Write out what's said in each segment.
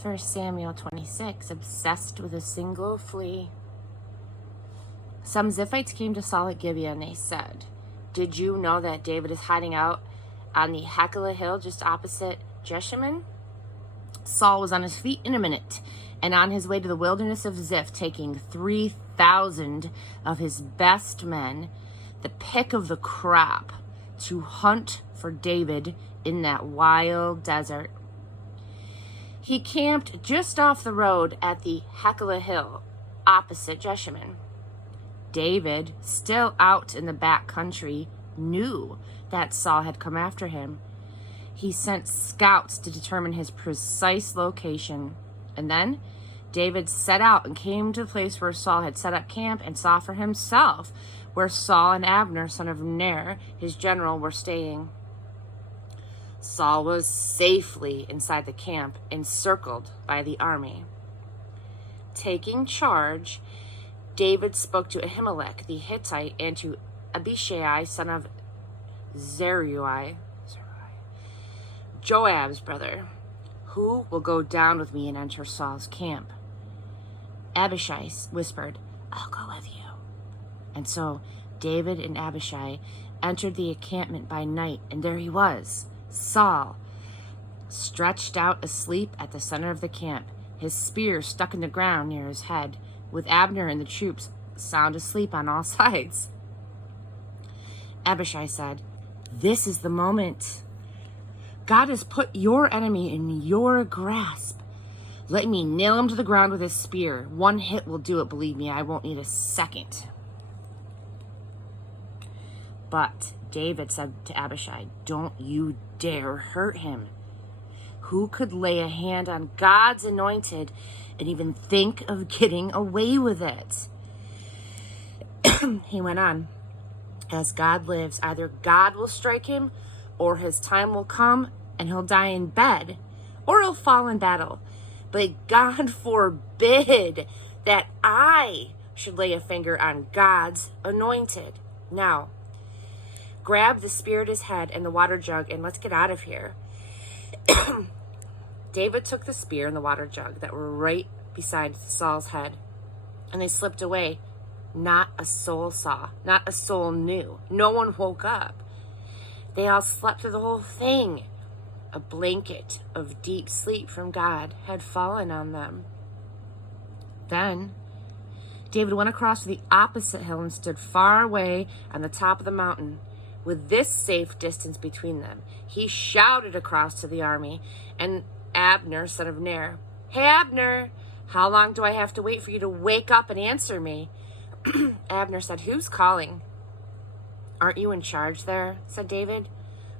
1 Samuel 26, obsessed with a single flea. Some Ziphites came to Saul at Gibeah, and they said, "Did you know that David is hiding out on the Hachilah hill just opposite Jeshimon?" Saul was on his feet in a minute and on his way to the wilderness of Ziph, taking 3,000 of his best men, the pick of the crop, to hunt for David in that wild desert. He camped just off the road at the Hachilah hill opposite Jeshimon. David, still out in the back country, knew that Saul had come after him. He sent scouts to determine his precise location. And then David set out and came to the place where Saul had set up camp and saw for himself where Saul and Abner, son of Ner, his general, were staying. Saul was safely inside the camp, encircled by the army. Taking charge, David spoke to Ahimelech the Hittite and to Abishai, son of Zeruiah, Joab's brother, "Who will go down with me and enter Saul's camp?" Abishai whispered, "I'll go with you." And so David and Abishai entered the encampment by night, and there he was, Saul, stretched out asleep at the center of the camp, his spear stuck in the ground near his head, with Abner and the troops sound asleep on all sides. Abishai said, "This is the moment. God has put your enemy in your grasp. Let me nail him to the ground with his spear. One hit will do it, believe me. I won't need a second." But David said to Abishai, "Don't you dare hurt him. Who could lay a hand on God's anointed and even think of getting away with it?" He went on, "As God lives, either God will strike him, or his time will come and he'll die in bed, or he'll fall in battle. But God forbid that I should lay a finger on God's anointed. Now, grab the spear at his head and the water jug, and let's get out of here." David took the spear and the water jug that were right beside Saul's head, and they slipped away. Not a soul saw, not a soul knew. No one woke up. They all slept through the whole thing. A blanket of deep sleep from God had fallen on them. Then David went across to the opposite hill and stood far away on the top of the mountain. With this safe distance between them, he shouted across to the army and Abner, son of Ner, "Hey, Abner, how long do I have to wait for you to wake up and answer me?" Abner said, "Who's calling?" "Aren't you in charge there?" said David.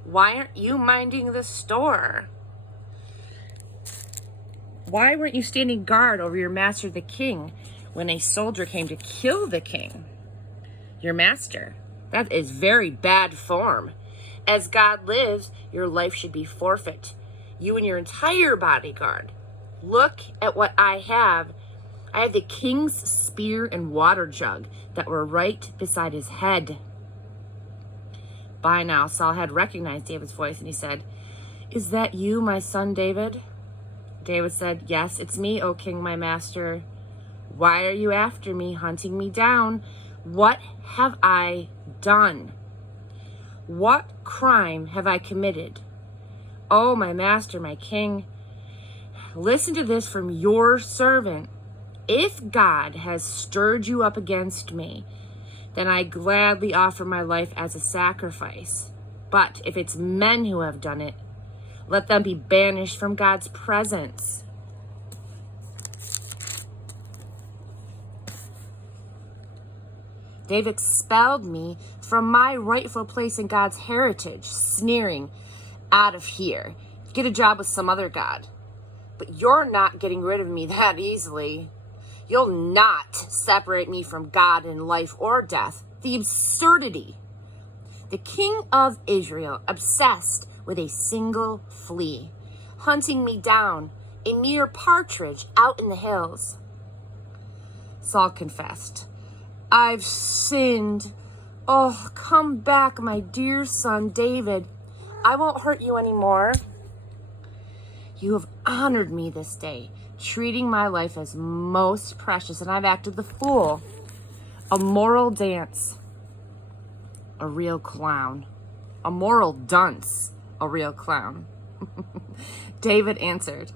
"Why aren't you minding the store? Why weren't you standing guard over your master, the king, when a soldier came to kill the king, your master? That is very bad form. As God lives, your life should be forfeit. You and your entire bodyguard. Look at what I have. I have the king's spear and water jug that were right beside his head." By now, Saul had recognized David's voice, and he said, "Is that you, my son David?" David said, "Yes, it's me, O king, my master. Why are you after me, hunting me down? What have I done? What crime have I committed? Oh, my master, my king, listen to this from your servant. If God has stirred you up against me, then I gladly offer my life as a sacrifice. But if it's men who have done it, let them be banished from God's presence." They've expelled me from my rightful place in God's heritage, sneering, "Out of here. Get a job with some other god." But you're not getting rid of me that easily. You'll not separate me from God in life or death. The absurdity. The king of Israel, obsessed with a single flea, hunting me down, a mere partridge out in the hills. Saul confessed, "I've sinned. Oh, come back, my dear son David. I won't hurt you anymore." You have honored me this day, treating my life as most precious, and I've acted the fool. A moral dance, a real clown. A moral dunce, a real clown. David answered,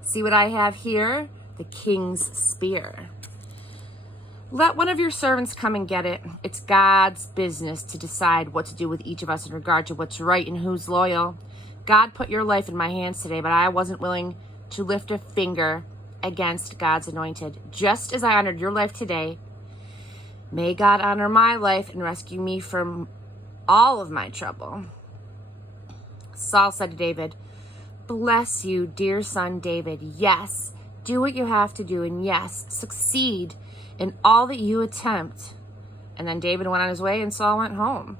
see what I have here? The king's spear. Let one of your servants come and get it. It's God's business to decide what to do with each of us in regard to what's right and who's loyal. God put your life in my hands today, but I wasn't willing to lift a finger against God's anointed. Just as I honored your life today, may God honor my life and rescue me from all of my trouble. Saul said to David, bless you, dear son David. Yes, do what you have to do, and yes, succeed in all that you attempt. And then David went on his way, and Saul went home.